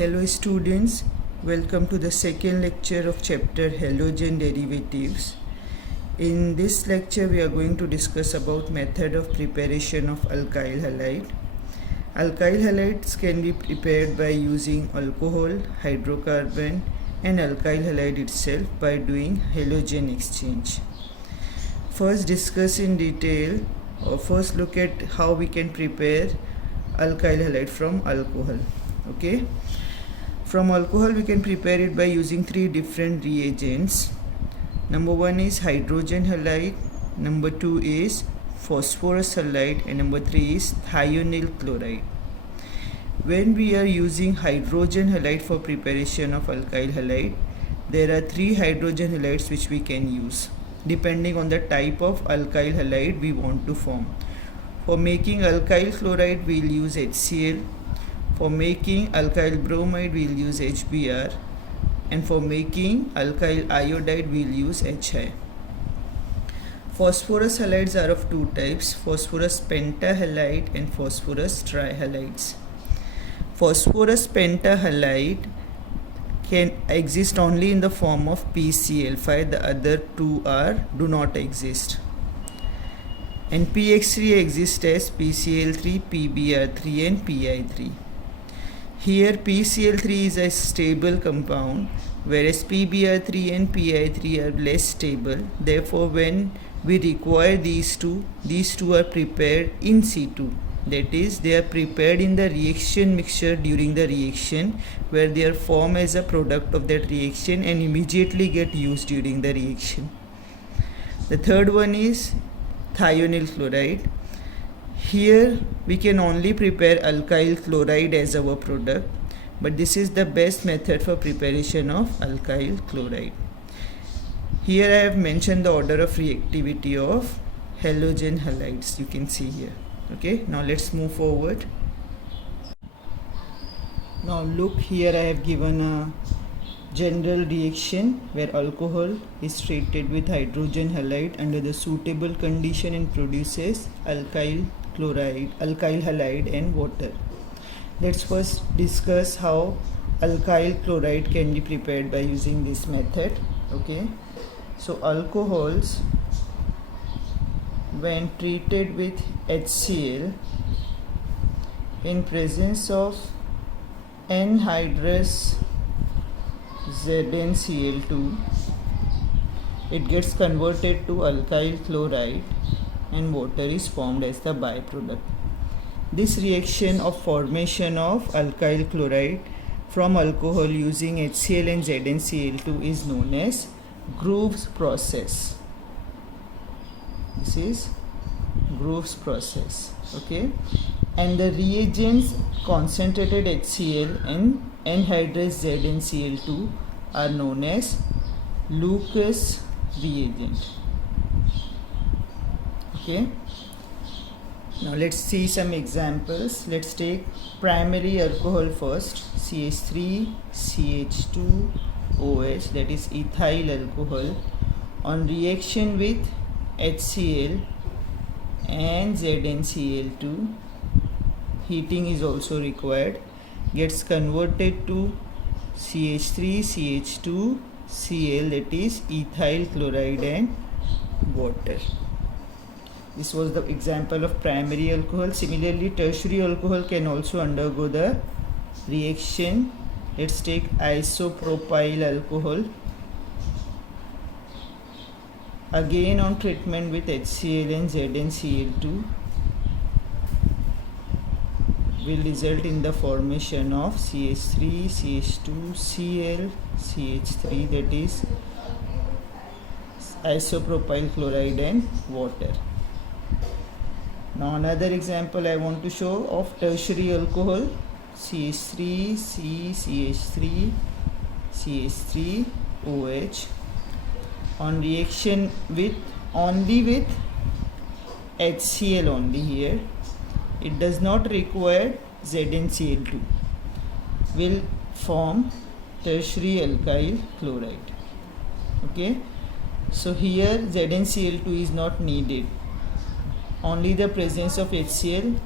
Hello students, welcome to the second lecture of chapter Halogen Derivatives. In this lecture we are going to discuss about method of preparation of alkyl halide. Alkyl halides can be prepared by using alcohol, hydrocarbon and alkyl halide itself by doing halogen exchange. First discuss in detail or first look at how we can prepare alkyl halide from alcohol. Okay. From alcohol we can prepare it by using three different reagents. Number one is hydrogen halide, number two is phosphorus halide and number three is thionyl chloride. When we are using hydrogen halide for preparation of alkyl halide, there are three hydrogen halides which we can use depending on the type of alkyl halide we want to form. For making alkyl chloride we will use HCl. For making alkyl bromide we will use HBr, and for making alkyl iodide we will use HI. Phosphorus halides are of two types, phosphorus pentahalide and phosphorus trihalides. Phosphorus pentahalide can exist only in the form of PCl5, the other two do not exist. And PX3 exists as PCl3, PBr3 and PI3. Here PCl3 is a stable compound, whereas PBr3 and PI3 are less stable. Therefore, when we require these two are prepared in situ. That is, they are prepared in the reaction mixture during the reaction, where they are formed as a product of that reaction and immediately get used during the reaction. The third one is thionyl chloride. Here we can only prepare alkyl chloride as our product, but this is the best method for preparation of alkyl chloride. Here I have mentioned the order of reactivity of halogen halides, you can see here. Okay, now let's move forward. Now look, here I have given a general reaction where alcohol is treated with hydrogen halide under the suitable condition and produces alkyl halide and water. Let's first discuss how alkyl chloride can be prepared by using this method. Okay, so alcohols, when treated with HCl in presence of anhydrous ZnCl2, it gets converted to alkyl chloride and water is formed as the byproduct. This reaction of formation of alkyl chloride from alcohol using HCl and ZnCl2 is known as Grove's process. This is Grove's process. Okay, and the reagents concentrated HCl and anhydrous ZnCl2 are known as Lucas reagent. Okay, now let's see some examples. Let's take primary alcohol first, CH3 CH2 OH, that is ethyl alcohol, on reaction with HCl and ZnCl2, heating is also required, gets converted to CH3 CH2 Cl, that is ethyl chloride and water. This was the example of primary alcohol. Similarly, tertiary alcohol can also undergo the reaction. Let's take isopropyl alcohol. Again on treatment with HCl and ZnCl2 will result in the formation of CH3 CH2 Cl CH3, that is isopropyl chloride and water. Now another example I want to show of tertiary alcohol, CH3 CH3 CH3 OH, on reaction with HCl only here, it does not require ZnCl2, will form tertiary alkyl chloride. Okay, so here ZnCl2 is not needed, only the presence of HCl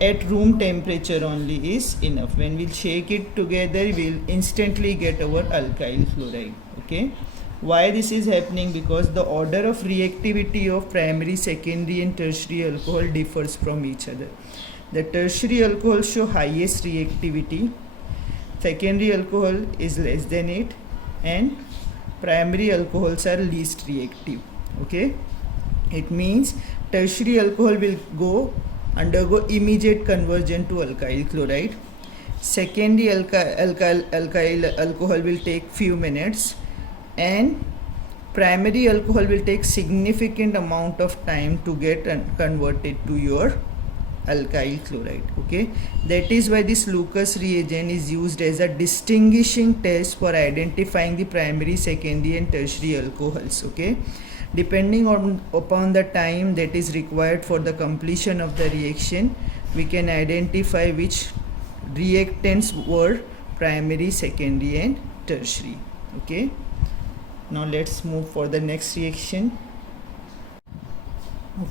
at room temperature only is enough. When we'll shake it together, we'll instantly get our alkyl chloride. Okay. Why this is happening? Because the order of reactivity of primary, secondary and tertiary alcohol differs from each other. The tertiary alcohol show highest reactivity, secondary alcohol is less than it, and primary alcohols are least reactive. Okay, it means tertiary alcohol will undergo immediate conversion to alkyl chloride. Secondary alkyl alcohol will take few minutes, and primary alcohol will take significant amount of time to get converted to your alkyl chloride. Okay, that is why this Lucas reagent is used as a distinguishing test for identifying the primary, secondary and tertiary alcohols. Okay, depending upon the time that is required for the completion of the reaction, we can identify which reactants were primary, secondary and tertiary. Okay, now let's move for the next reaction.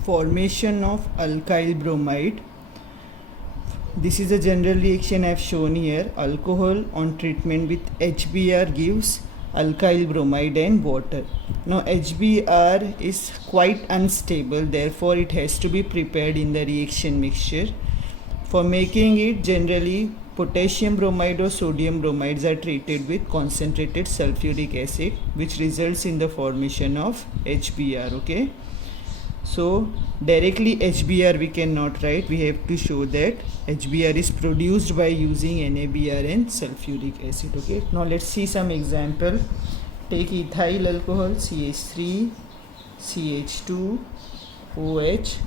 Formation of alkyl bromide. This is a general reaction I have shown here. Alcohol on treatment with HBr gives alkyl bromide and water. Now HBr is quite unstable, therefore it has to be prepared in the reaction mixture. For making it, generally potassium bromide or sodium bromides are treated with concentrated sulfuric acid, which results in the formation of HBr. Okay, so directly HBr we cannot write, we have to show that HBr is produced by using NaBr and sulfuric acid. Okay, now let's see some example. Take ethyl alcohol CH3 CH2 OH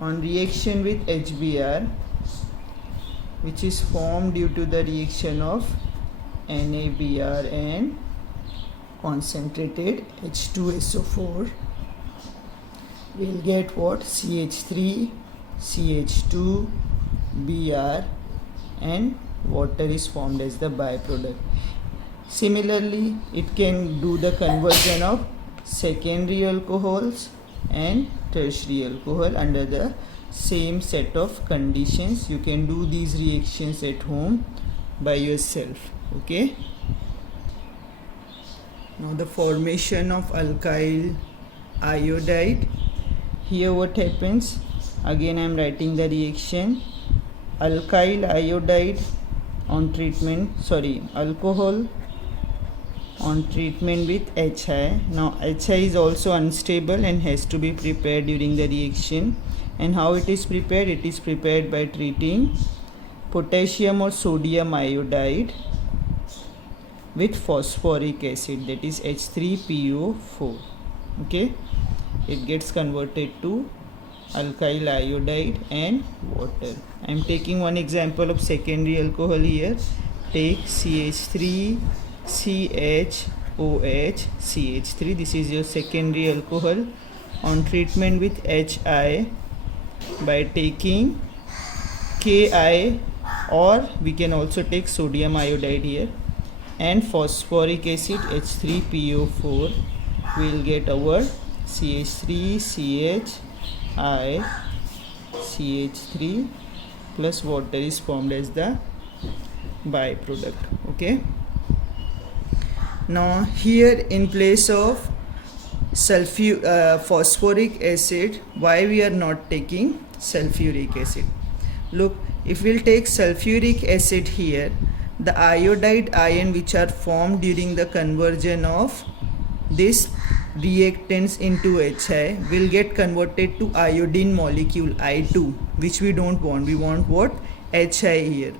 on reaction with HBr, which is formed due to the reaction of NaBr and concentrated H2SO4. We'll get what? CH3 CH2 Br, and water is formed as the byproduct. Similarly, it can do the conversion of secondary alcohols and tertiary alcohol under the same set of conditions. You can do these reactions at home by yourself. Okay, now the formation of alkyl iodide. Here what happens, again I am writing the reaction. Alkyl iodide on treatment, alcohol on treatment with HI. Now HI is also unstable and has to be prepared during the reaction. And how it is prepared? It is prepared by treating potassium or sodium iodide with phosphoric acid, that is H3PO4. Okay, it gets converted to alkyl iodide and water. I am taking one example of secondary alcohol here. Take CH3 CHOH CH3. This is your secondary alcohol on treatment with HI by taking Ki, or we can also take sodium iodide here, and phosphoric acid H3PO4. We will get our CH3 CHI CH3 plus water is formed as the byproduct. Okay, now here in place of phosphoric acid, why we are not taking sulfuric acid? Look, if we'll take sulfuric acid here, the iodide ion which are formed during the conversion of this reactants into HI will get converted to iodine molecule I2, which we don't want. We want what? HI here.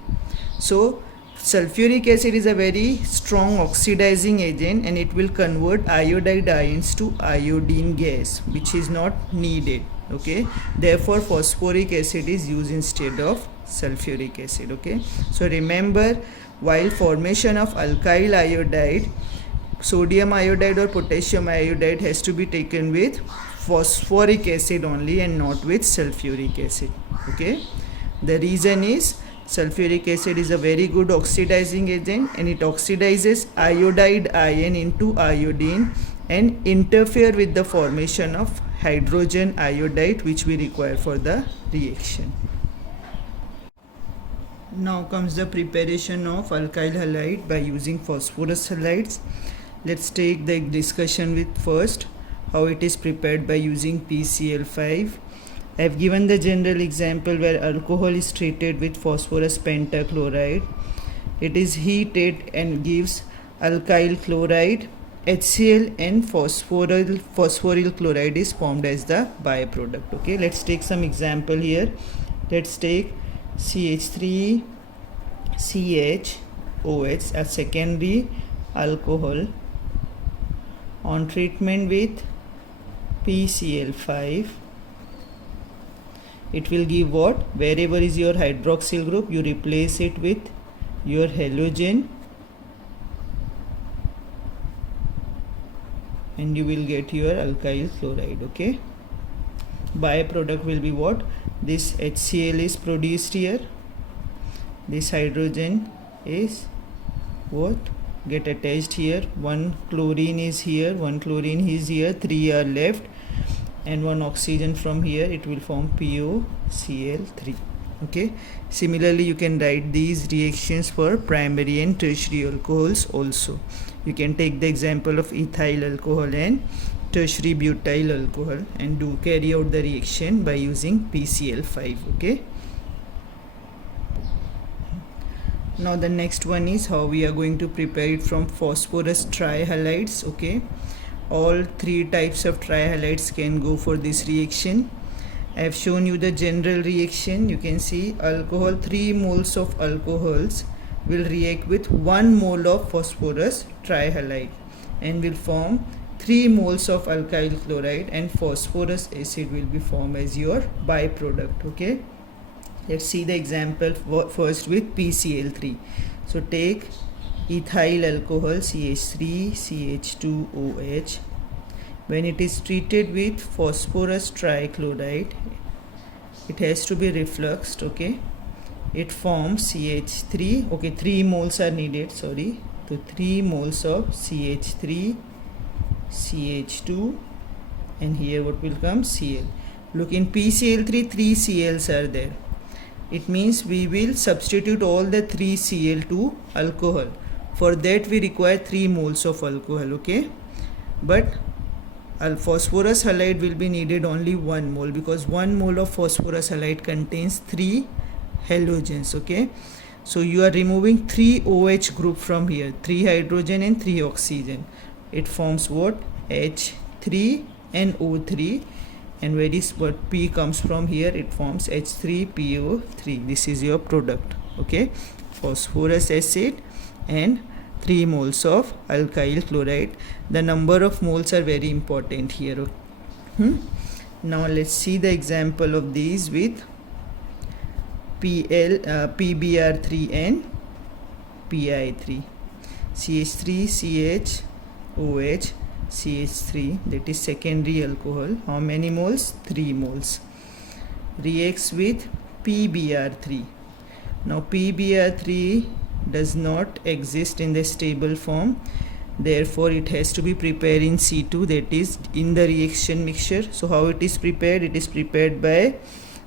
So sulfuric acid is a very strong oxidizing agent, and it will convert iodide ions to iodine gas, which is not needed. Okay, therefore phosphoric acid is used instead of sulfuric acid. Okay, so remember, while formation of alkyl iodide, sodium iodide or potassium iodide has to be taken with phosphoric acid only and not with sulfuric acid. Okay, the reason is sulfuric acid is a very good oxidizing agent, and it oxidizes iodide ion into iodine and interfere with the formation of hydrogen iodide, which we require for the reaction. Now comes the preparation of alkyl halide by using phosphorus halides. Let's take the discussion with first how it is prepared by using PCl5. I have given the general example where alcohol is treated with phosphorus pentachloride. It is heated and gives alkyl chloride, HCl, and phosphoryl chloride is formed as the byproduct. Okay, let's take some example here. Let's take CH3 CHOH, a secondary alcohol, on treatment with PCl5. It will give what? Wherever is your hydroxyl group, you replace it with your halogen and you will get your alkyl chloride. Okay, byproduct will be what? This HCl is produced here, this hydrogen is what? Get attached here, one chlorine is here, one chlorine is here, 3 are left, and one oxygen from here, it will form POCl3. Okay, similarly you can write these reactions for primary and tertiary alcohols also. You can take the example of ethyl alcohol and tertiary butyl alcohol and do carry out the reaction by using PCl5. Okay, now the next one is how we are going to prepare it from phosphorus trihalides. Okay, all three types of trihalides can go for this reaction. I have shown you the general reaction. You can see alcohol, 3 moles of alcohols will react with 1 mole of phosphorus trihalide and will form 3 moles of alkyl chloride, and phosphorus acid will be formed as your byproduct. Okay, let's see the example first with PCl3. So take ethyl alcohol CH3 CH2OH. When it is treated with phosphorus trichloride, it has to be refluxed. Okay, it forms CH3. Okay, 3 moles are needed, sorry. So 3 moles of CH3 CH2, and here what will come? Cl. Look, in PCl3 3 Cls are there. It means we will substitute all the 3 Cl to alcohol. For that we require 3 moles of alcohol. Okay, but phosphorus halide will be needed only 1 mole, because 1 mole of phosphorus halide contains 3 halogens. Okay, so you are removing 3 OH group from here, 3 hydrogen and 3 oxygen. It forms what? H3 and O3, and where is what P comes from here? It forms H3PO3. This is your product. Okay, phosphorus acid and 3 moles of alkyl chloride. The number of moles are very important here. Now let's see the example of these with PBr3 and PI3. CH3 CHOH CH3, that is secondary alcohol. How many moles? 3 moles. Reacts with PBr3. Now PBr3 does not exist in the stable form, therefore it has to be prepared in C2, that is in the reaction mixture. So how it is prepared? It is prepared by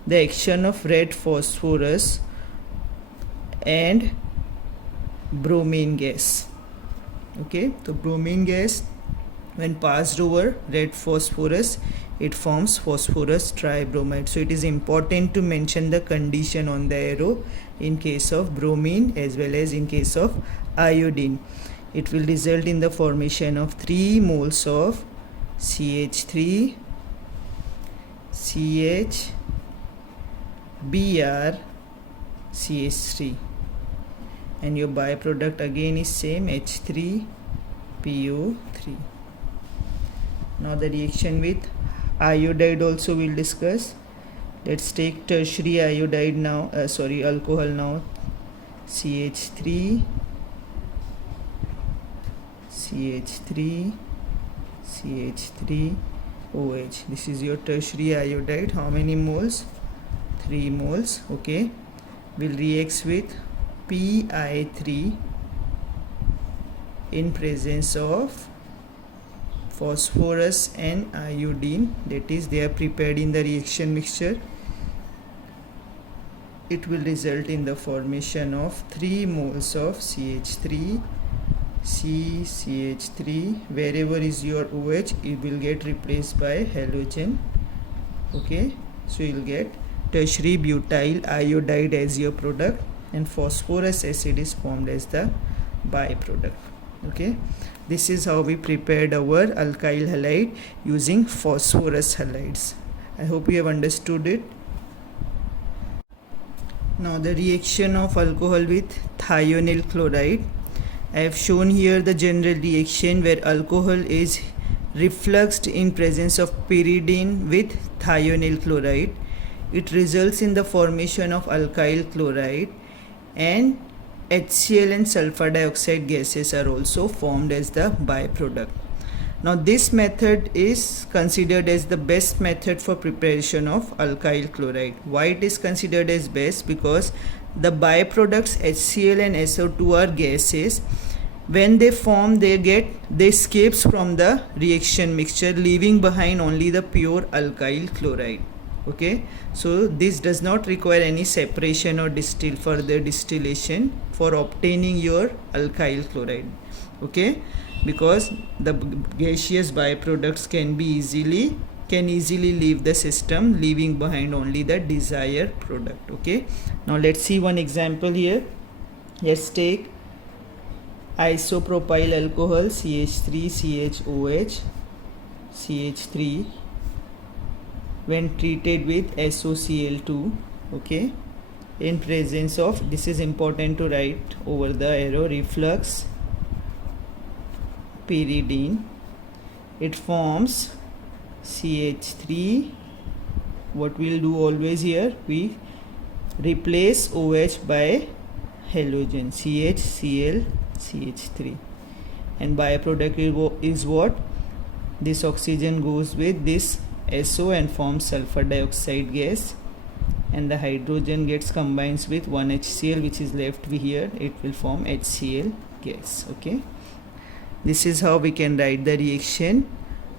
the action of red phosphorus and bromine gas. Okay, so bromine gas, when passed over red phosphorus, it forms phosphorus tribromide. So it is important to mention the condition on the arrow in case of bromine as well as in case of iodine. It will result in the formation of 3 moles of CH3 CHBr CH3, and your byproduct again is same, H3PO3. Now the reaction with iodide also we'll discuss. Let's take tertiary iodide now, alcohol now. CH3 CH3OH. This is your tertiary iodide. How many moles? 3 moles. Okay, will reacts with PI3 in presence of phosphorus and iodine, that is they are prepared in the reaction mixture. it will result in the formation of 3 moles of CH3, CH3. Wherever is your OH, it will get replaced by halogen. Okay, so you'll get tertiary butyl iodide as your product, and phosphorus acid is formed as the byproduct. Okay, this is how we prepared our alkyl halide using phosphorus halides. I hope you have understood it. Now the reaction of alcohol with thionyl chloride. I have shown here the general reaction where alcohol is refluxed in presence of pyridine with thionyl chloride. It results in the formation of alkyl chloride, and HCl and sulfur dioxide gases are also formed as the byproduct. Now this method is considered as the best method for preparation of alkyl chloride. Why it is considered as best? Because the byproducts HCl and SO2 are gases. When they form, they escapes from the reaction mixture, leaving behind only the pure alkyl chloride. Okay, so this does not require any separation or further distillation for obtaining your alkyl chloride. Okay, because the gaseous byproducts can easily leave the system, leaving behind only the desired product. Okay, now let's see one example here. Let's take isopropyl alcohol CH3CHOH CH3 when treated with SOCl2. Okay, in presence of, this is important to write over the arrow, reflux pyridine. It forms CH3. What we'll do always here, we replace OH by halogen CHCl CH3, and byproduct is what? This oxygen goes with this SO and forms sulfur dioxide gas, and the hydrogen gets combines with one HCl which is left here. It will form HCl gas. Okay, this is how we can write the reaction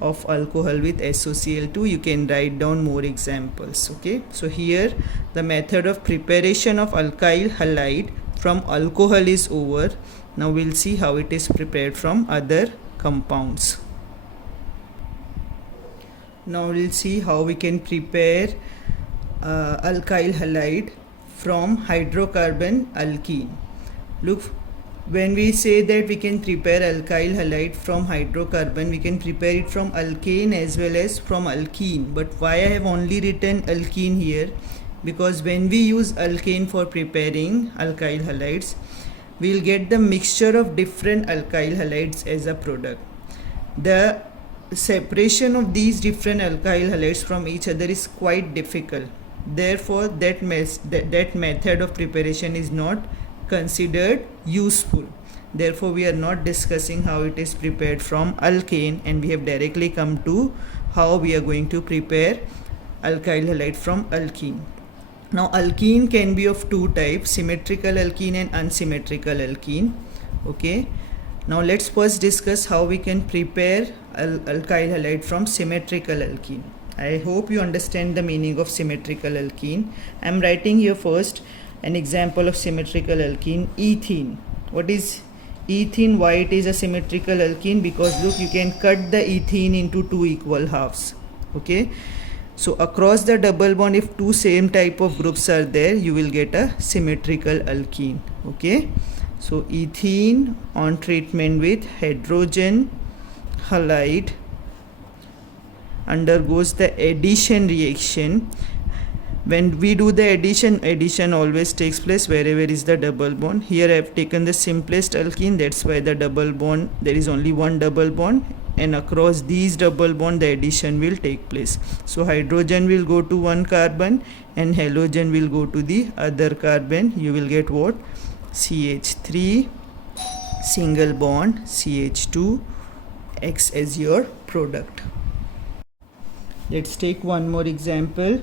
of alcohol with SOCl2. You can write down more examples. Okay, so here the method of preparation of alkyl halide from alcohol is over. Now we'll see how it is prepared from other compounds. Now we'll see how we can prepare alkyl halide from hydrocarbon alkene. Look, when we say that we can prepare alkyl halide from hydrocarbon, we can prepare it from alkane as well as from alkene. But why I have only written alkene here? Because when we use alkane for preparing alkyl halides, we will get the mixture of different alkyl halides as a product. The separation of these different alkyl halides from each other is quite difficult. Therefore, that method of preparation is not considered useful. Therefore, we are not discussing how it is prepared from alkane, and we have directly come to how we are going to prepare alkyl halide from alkene. Now, alkene can be of two types, symmetrical alkene and unsymmetrical alkene. Okay. Now let's first discuss how we can prepare alkyl halide from symmetrical alkene. I hope you understand the meaning of symmetrical alkene. I am writing here first an example of symmetrical alkene, ethene. What is ethene? Why it is a symmetrical alkene? Because look, you can cut the ethene into two equal halves. Okay. So across the double bond, if two same type of groups are there, you will get a symmetrical alkene. Okay. So ethene on treatment with hydrogen halide undergoes the addition reaction. When we do the addition always takes place wherever is the double bond. Here I have taken the simplest alkene, that's why the double bond, there is only one double bond, and across these double bond the addition will take place. So hydrogen will go to one carbon and halogen will go to the other carbon. You will get what? CH3 single bond CH2 X as your product. Let's take one more example.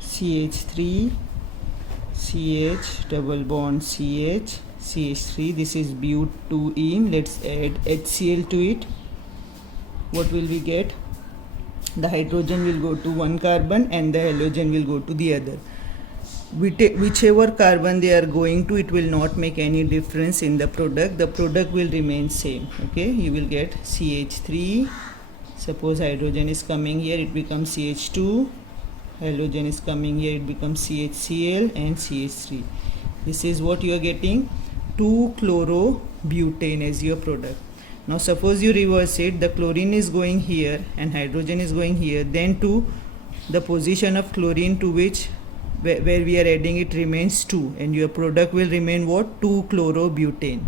CH3 CH double bond CH CH3, this is butene. Let's add HCl to it. What will we get? The hydrogen will go to one carbon and the halogen will go to the other. whichever carbon they are going to, it will not make any difference in the product will remain same. Okay, you will get CH3. Suppose hydrogen is coming here, it becomes CH2. Halogen is coming here, it becomes CHCl and CH3. This is what you are getting, 2-chlorobutane as your product. Now suppose you reverse it, the chlorine is going here and hydrogen is going here, then to the position of chlorine to which where we are adding it remains 2, and your product will remain what, 2-chlorobutane.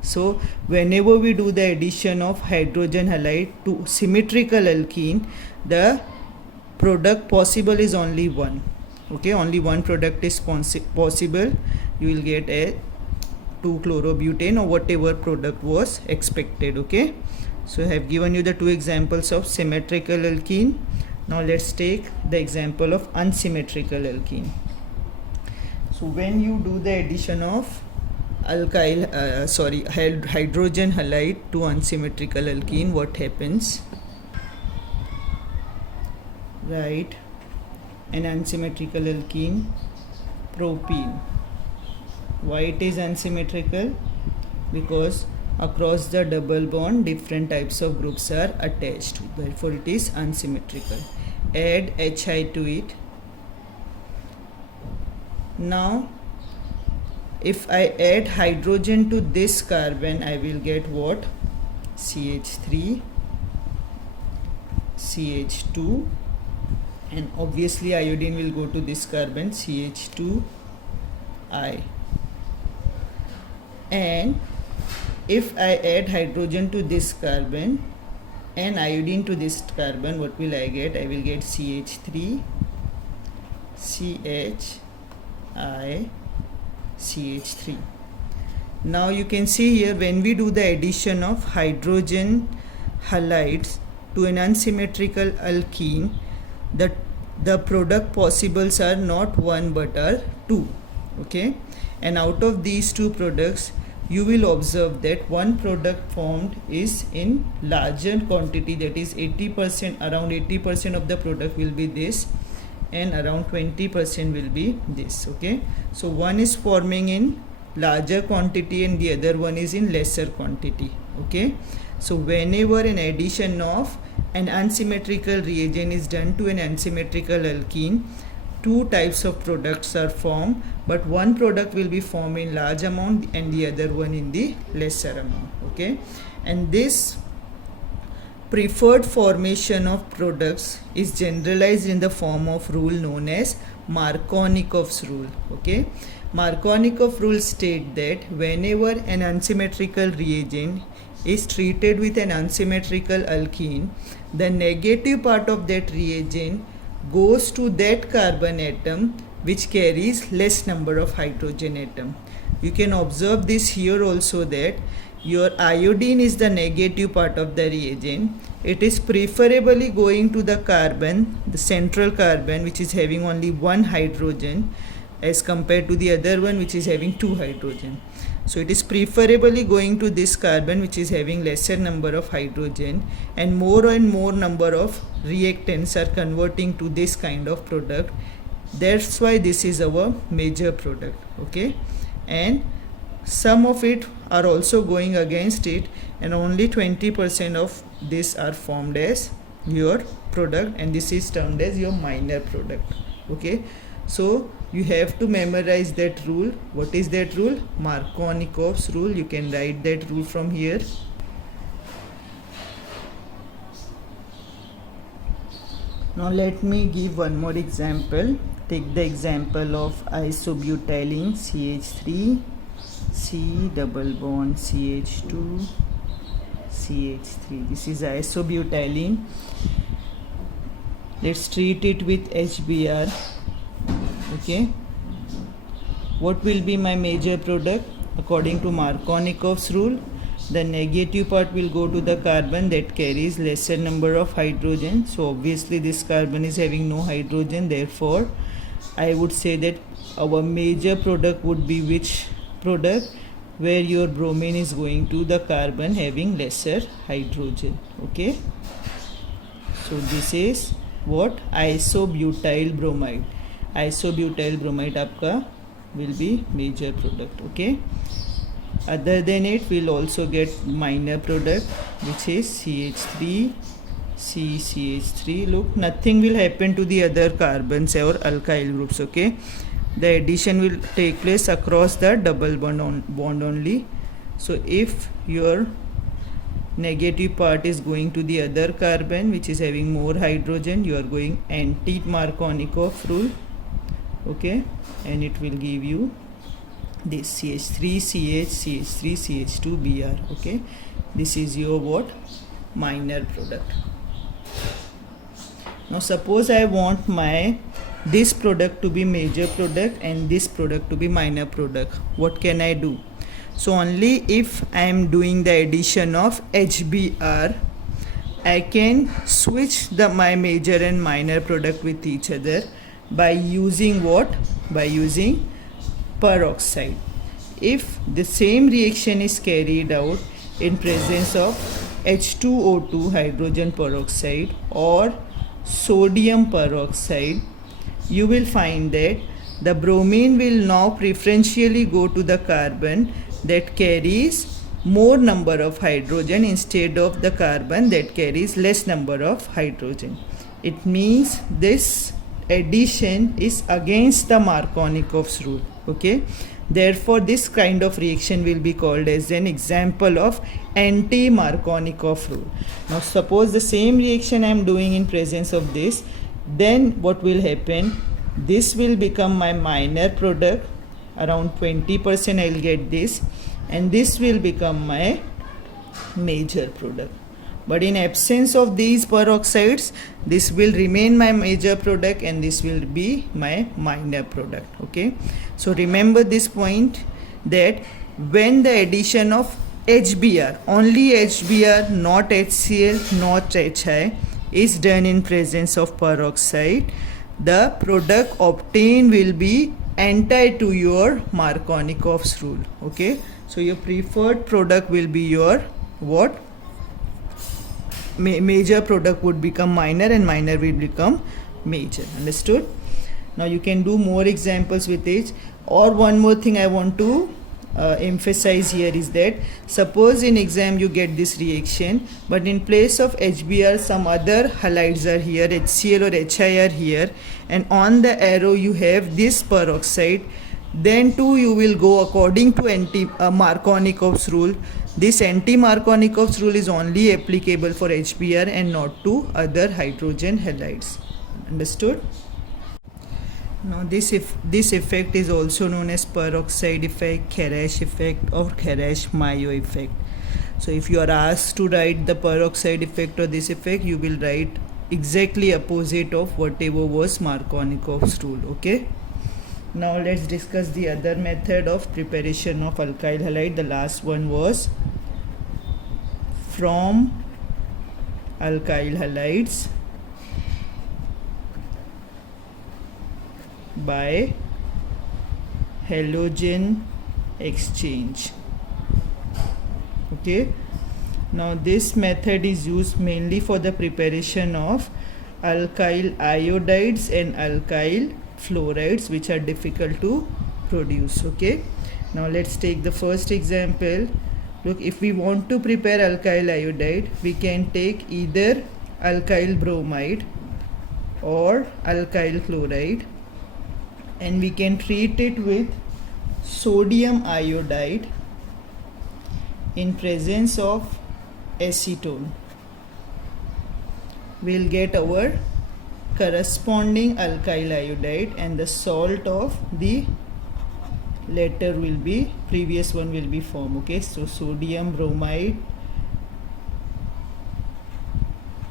So whenever we do the addition of hydrogen halide to symmetrical alkene, the product possible is only one. Okay, only one product is possible. You will get a 2-chlorobutane or whatever product was expected. Okay, so I have given you the two examples of symmetrical alkene. Now let's take the example of unsymmetrical alkene. So when you do the addition of hydrogen halide to unsymmetrical alkene, what happens? Right, an unsymmetrical alkene, propene. Why it is unsymmetrical? Because across the double bond different types of groups are attached, therefore it is unsymmetrical. Add Hi to it. Now if I add hydrogen to this carbon, I will get what? CH3, CH2, and obviously iodine will go to this carbon, CH2I. And if I add hydrogen to this carbon and iodine to this carbon, what will I get? I will get CH3, CHI, CH3. Now you can see here, when we do the addition of hydrogen halides to an unsymmetrical alkene, the product possibles are not one but are two. Okay, and out of these two products, you will observe that one product formed is in larger quantity, that is 80%, around 80% of the product will be this, and around 20% will be this. Okay, so one is forming in larger quantity and the other one is in lesser quantity. Okay, so whenever an addition of an unsymmetrical reagent is done to an unsymmetrical alkene, two types of products are formed, but one product will be formed in large amount and the other one in the lesser amount. Okay, and this preferred formation of products is generalized in the form of rule known as Markovnikov's rule. Okay, Markovnikov rule state that whenever an unsymmetrical reagent is treated with an unsymmetrical alkene, the negative part of that reagent goes to that carbon atom which carries less number of hydrogen atom. You can observe this here also, that your iodine is the negative part of the reagent. It is preferably going to the carbon, the central carbon, which is having only one hydrogen, as compared to the other one which is having two hydrogen. So it is preferably going to this carbon which is having lesser number of hydrogen, and more number of reactants are converting to this kind of product. That's why this is our major product. Okay, and some of it are also going against it, and only 20% of this are formed as your product, and this is termed as your minor product. Okay, so you have to memorize that rule. What is that rule? Markovnikov's rule. You can write that rule from here. Now let me give one more example. Take the example of isobutylene CH3, C double bond CH2, CH3. This is isobutylene. Let's treat it with HBr. Okay, what will be my major product? According to Markovnikov's rule, the negative part will go to the carbon that carries lesser number of hydrogen. So obviously this carbon is having no hydrogen, therefore I would say that our major product would be which product? Where your bromine is going to the carbon having lesser hydrogen. Okay, so this is what? Isobutyl bromide. isobutyl bromide आपका will be major product. Okay, other than it we'll also get minor product, which is CH3 CCH3. Look, nothing will happen to the other carbons or alkyl groups. Okay, the addition will take place across the double bond only. So if your negative part is going to the other carbon which is having more hydrogen, you are going anti-Markovnikov rule. Okay, and it will give you this CH3CH CH3CH2Br. Okay, this is your what? Minor product. Now suppose I want this product to be major product and this product to be minor product. What can I do? So only if I am doing the addition of HBr, I can switch my major and minor product with each other by using what? By using peroxide. If the same reaction is carried out in presence of H2O2 hydrogen peroxide or sodium peroxide, you will find that the bromine will now preferentially go to the carbon that carries more number of hydrogen instead of the carbon that carries less number of hydrogen. It means this addition is against the Markovnikov's rule. Okay, therefore this kind of reaction will be called as an example of anti-Markovnikov rule. Now suppose the same reaction I am doing in presence of this, then what will happen? This will become my minor product, around 20% I will get this, and this will become my major product. But in absence of these peroxides, this will remain my major product and this will be my minor product. Okay, so remember this point, that when the addition of HBr, only HBr, not HCl, not HI, is done in presence of peroxide, the product obtained will be anti to your Markovnikov's rule. Okay, so your preferred product will be your what? Major product would become minor and minor will become major. Understood? Now you can do more examples with it. Or one more thing I want to emphasize here is that suppose in exam you get this reaction, but in place of HBr some other halides are here, HCl or HI are here, and on the arrow you have this peroxide, then too you will go according to Markovnikov's rule. This anti-Markovnikov's rule is only applicable for HBr and not to other hydrogen halides. Understood? Now this effect is also known as peroxide effect, Kharash effect or Kharash-Mayo effect. So if you are asked to write the peroxide effect or this effect, you will write exactly opposite of whatever was Markovnikov's rule. Okay. Now let's discuss the other method of preparation of alkyl halide. The last one was from alkyl halides by halogen exchange. Okay, now this method is used mainly for the preparation of alkyl iodides and alkyl fluorides, which are difficult to produce. Okay, now let's take the first example. Look, if we want to prepare alkyl iodide, we can take either alkyl bromide or alkyl chloride, and we can treat it with sodium iodide in presence of acetone. We'll get our corresponding alkyl iodide, and the salt of the latter will be, previous one will be formed. Okay, so sodium bromide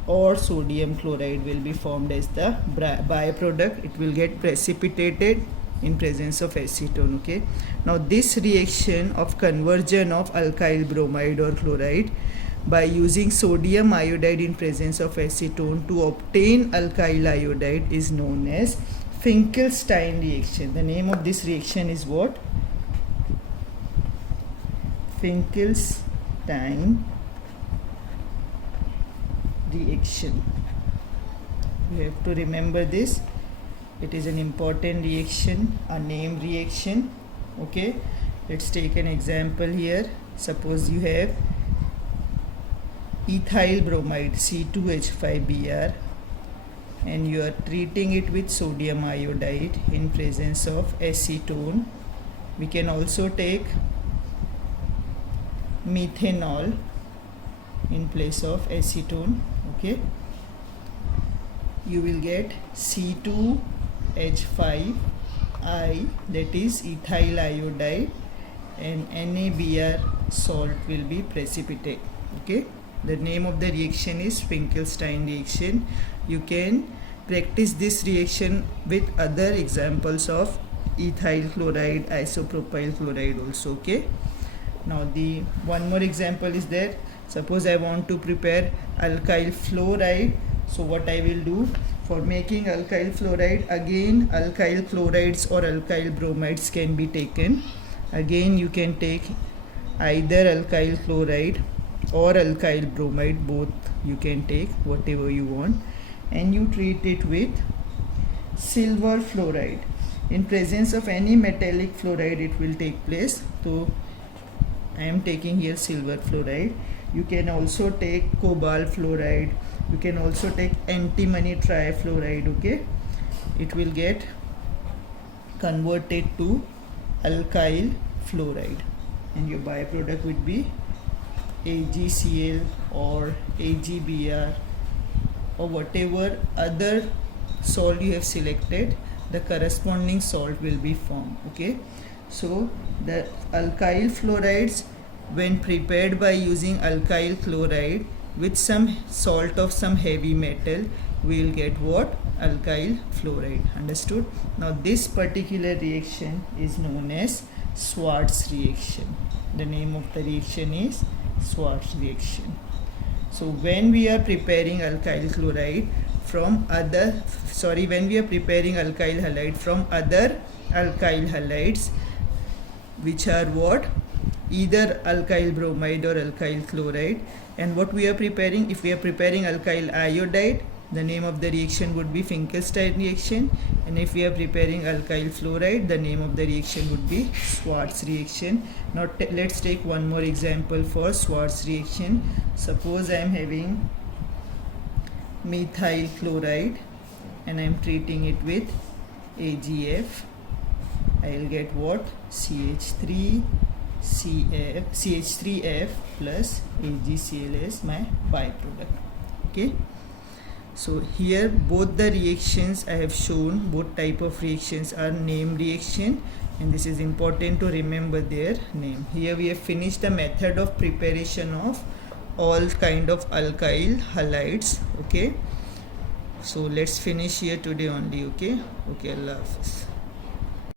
or sodium chloride will be formed as the byproduct. It will get precipitated in presence of acetone. Okay, now this reaction of conversion of alkyl bromide or chloride by using sodium iodide in presence of acetone to obtain alkyl iodide is known as Finkelstein reaction. The name of this reaction is what? Finkelstein reaction. You have to remember this. It is an important reaction, a name reaction. Okay, let's take an example here. Suppose you have ethyl bromide C2H5Br and you are treating it with sodium iodide in presence of acetone. We can also take methanol in place of acetone. Okay, you will get C2H5I, that is ethyl iodide, and NaBr salt will be precipitate. Okay, the name of the reaction is Finkelstein reaction. You can practice this reaction with other examples of ethyl chloride, isopropyl chloride also. Okay, now the one more example is there. Suppose I want to prepare alkyl fluoride. So what I will do for making alkyl fluoride, again alkyl chlorides or alkyl bromides can be taken. Again you can take either alkyl chloride or alkyl bromide, both you can take, whatever you want, and you treat it with silver fluoride. In presence of any metallic fluoride it will take place. So I am taking here silver fluoride. You can also take cobalt fluoride. You can also take antimony trifluoride. Okay, it will get converted to alkyl fluoride, and your byproduct would be AgCl or AgBr or whatever other salt you have selected, the corresponding salt will be formed. Okay, so the alkyl fluorides, when prepared by using alkyl chloride with some salt of some heavy metal, we will get what? Alkyl fluoride. Understood? Now this particular reaction is known as Schwarz reaction. The name of the reaction is Schwarz reaction. So when we are preparing alkyl chloride from when we are preparing alkyl halide from other alkyl halides, which are what? Either alkyl bromide or alkyl chloride. And what we are preparing, if we are preparing alkyl iodide, the name of the reaction would be Finkelstein reaction. And if we are preparing alkyl fluoride, the name of the reaction would be Schwarz reaction. Now let's take one more example for Schwarz reaction. Suppose I am having methyl chloride and I am treating it with AgF. I will get what? CH3F plus AgCl as my byproduct. Okay, so here both the reactions I have shown, both type of reactions are name reaction, and this is important to remember their name. Here we have finished the method of preparation of all kind of alkyl halides. Okay, so let's finish here today only. Okay, Allah Hafiz.